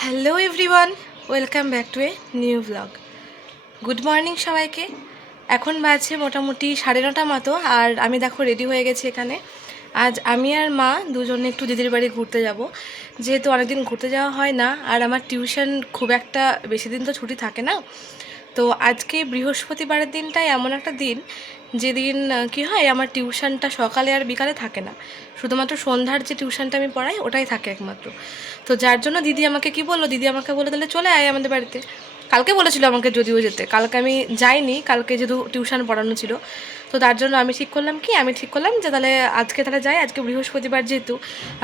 Hello everyone, welcome back to a new blog. Good morning সবাইকে। এখন বাজছে মোটামুটি 9:30 মতো, আর আমি দেখো রেডি হয়ে গেছি এখানে। আজ আমি আর মা দুজনে একটু দিদির বাড়ি ঘুরতে যাব, যেহেতু অনেকদিন ঘুরতে যাওয়া হয় না, আর আমার টিউশন খুব একটা বেশি দিন তো ছুটি থাকে না। তো আজকে বৃহস্পতিবারের দিনটাই এমন একটা দিন যেদিন কি হয়, আমার টিউশনটা সকালে আর বিকালে থাকে না, শুধুমাত্র সন্ধ্যার যে টিউশনটা আমি পড়াই ওটাই থাকে একমাত্র। তো যার জন্য দিদি আমাকে কি বললো, দিদি আমাকে বলে তাহলে চলে আয় আমাদের বাড়িতে। কালকে বলেছিল আমাকে যদিও যেতে, কালকে আমি যাইনি, কালকে যেহেতু টিউশন পড়ানো ছিল। তো তার জন্য আমি ঠিক করলাম যে তাহলে আজকে যাই। আজকে বৃহস্পতিবার যেহেতু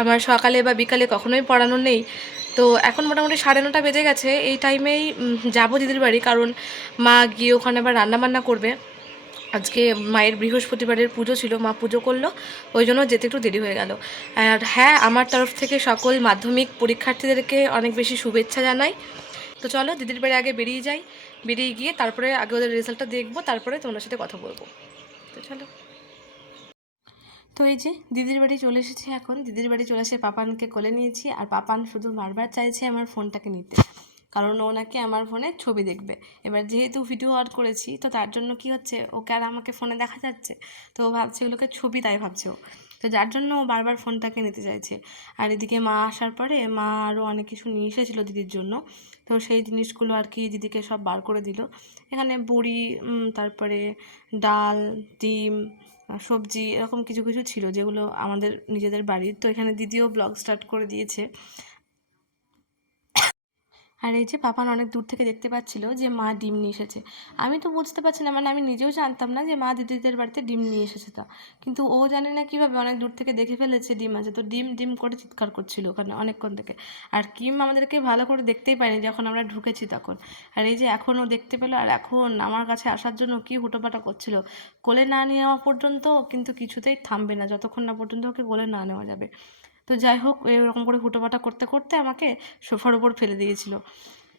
আমার সকালে বা বিকালে কখনোই পড়ানো নেই। তো এখন মোটামুটি 9:30 বেজে গেছে, এই টাইমেই যাবো দিদির বাড়ি, কারণ মা গিয়ে ওখানে আবার রান্নাবান্না করবে। আজকে মায়ের বৃহস্পতিবারের পুজো ছিল, মা পুজো করলো, ওই জন্য যেতে একটু দেরি হয়ে গেল। আর হ্যাঁ, আমার তরফ থেকে সকল মাধ্যমিক পরীক্ষার্থীদেরকে অনেক বেশি শুভেচ্ছা জানাই। তো চলো দিদির বাড়ি আগে বেরিয়ে যাই, বেরিয়ে গিয়ে তারপরে আগে ওদের রেজাল্টটা দেখবো, তারপরে তোমাদের সাথে কথা বলবো। তো চলো। তো এই যে দিদির বাড়ি চলে এসেছি। এখন দিদির বাড়ি চলে এসে পাপানকে কোলে নিয়েছি, আর পাপান শুধু বারবার চাইছে আমার ফোনটাকে নিতে, কারণ ও নাকি আমার ফোনে ছবি দেখবে। এবার যেহেতু ভিডিও অন করেছি, তো তার জন্য কি হচ্ছে, ওকে আর আমাকে ফোনে দেখা যাচ্ছে, তো ও ভাবছে ওগুলোকে ছবি, তাই ভাবছে ও। তো যার জন্য ও বারবার ফোনটাকে নিতে চাইছে। আর এদিকে মা আসার পরে মা আরও অনেক কিছু নিয়ে এসেছিলো দিদির জন্য, তো সেই জিনিসগুলো আর কি দিদিকে সব বার করে দিল। এখানে বড়ি, তারপরে ডাল, ডিম, সবজি, এরকম কিছু কিছু ছিল যেগুলো আমাদের নিজেদের বাড়ির। তো এখানে দিদিও ব্লগ স্টার্ট করে দিয়েছে। আর এই যে পাপান অনেক দূর থেকে দেখতে পাচ্ছিল যে মা ডিম নিয়ে এসেছে। আমি তো বুঝতে পারছি না, মানে আমি নিজেও জানতাম না যে মা দিদিদের বাড়িতে ডিম নিয়ে এসেছে তা, কিন্তু ও জানে না কীভাবে অনেক দূর থেকে দেখে ফেলেছে ডিম আছে, তো ডিম ডিম করে চিৎকার করছিল ওখানে অনেকক্ষণ থেকে। আর কিম আমাদেরকে ভালো করে দেখতেই পায়নি যখন আমরা ঢুকেছি তখন। আর এই যে এখন ও দেখতে পেলো, আর এখন আমার কাছে আসার জন্য কি হুটোপাটা করছিল। কোলে না নেওয়া পর্যন্ত কিন্তু কিছুতেই থামবে না, যতক্ষণ না পর্যন্ত ওকে কোলে না নেওয়া যাবে। তো যাই হোক, এরকম করে হুটোপাটা করতে করতে আমাকে সোফার ওপর ফেলে দিয়েছিল।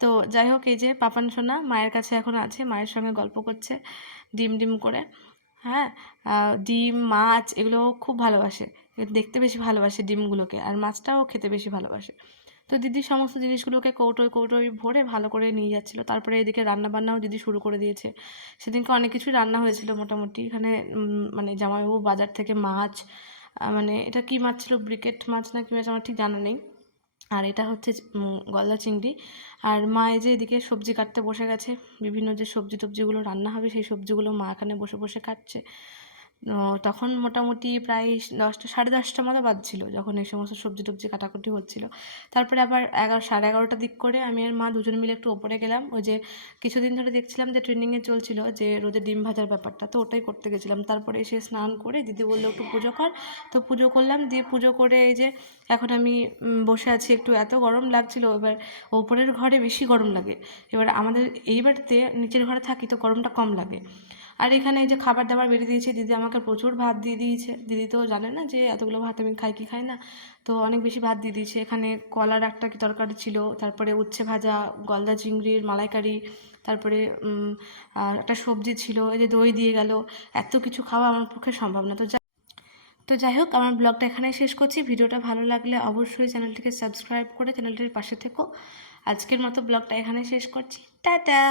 তো যাই হোক, এই যে পাপান সোনা মায়ের কাছে এখন আছে, মায়ের সঙ্গে গল্প করছে ডিম ডিম করে। হ্যাঁ, ডিম মাছ এগুলো খুব ভালোবাসে, দেখতে বেশি ভালোবাসে ডিমগুলোকে, আর মাছটাও খেতে বেশি ভালোবাসে। তো দিদি সমস্ত জিনিসগুলোকে কৌটোয় কৌটোয় ভরে ভালো করে নিয়ে যাচ্ছিলো। তারপরে এদিকে রান্নাবান্নাও দিদি শুরু করে দিয়েছে। সেদিনকে অনেক কিছুই রান্না হয়েছিল মোটামুটি। এখানে মানে জামাইবাবু বাজার থেকে মাছ, মানে এটা কী মাছ ছিল, ব্রিকেট মাছ না কী মাছ আমার ঠিক জানা নেই, আর এটা হচ্ছে গলদা চিংড়ি। আর মা এই যে এদিকে সবজি কাটতে বসে গেছে, বিভিন্ন যে সবজি টবজিগুলো রান্না হবে সেই সবজিগুলো মা এখানে বসে বসে কাটছে। তখন মোটামুটি প্রায় 10টা 10:30 মতো বাজছিল যখন এই সমস্ত সবজি টবজি কাটাকুটি হচ্ছিলো। তারপরে আবার 11 সাড়ে 11টার দিক করে আমি আর মা দুজন মিলে একটু ওপরে গেলাম। ওই যে কিছুদিন ধরে দেখছিলাম যে ট্রেন্ডিংয়ে চলছিল যে রোদে ডিম ভাজার ব্যাপারটা, তো ওটাই করতে গেছিলাম। তারপরে এসে স্নান করে দিদি বললো একটু পুজো কর, তো পুজো করলাম। দিয়ে পুজো করে এই যে এখন আমি বসে আছি। একটু এত গরম লাগছিল, এবার ওপরের ঘরে বেশি গরম লাগে, এবার আমাদের এই বাড়িতে নিচের ঘরে থাকি তো গরমটা কম লাগে। আর এখানে এই যে খাবার দাবার বেরিয়ে দিয়েছে, দিদি আমাকে প্রচুর ভাত দিয়ে দিয়েছে। দিদি তো জানে না যে এতগুলো ভাত আমি খাই কি খাই না, তো অনেক বেশি ভাত দিয়ে দিয়েছে। এখানে কলার একটা কি তরকারি ছিল, তারপরে উচ্ছে ভাজা, গলদা চিংড়ির মালাইকারি, তারপরে আর একটা সবজি ছিল, এই যে দই দিয়ে গেল। এত কিছু খাওয়া আমার পক্ষে সম্ভব না। তো যাই হোক, আমার ব্লগটা এখানেই শেষ করছি। ভিডিওটা ভালো লাগলে অবশ্যই চ্যানেলটিকে সাবস্ক্রাইব করে চ্যানেলটির পাশে থেকো। আজকের মতো ব্লগটা এখানে শেষ করছি, টাটা।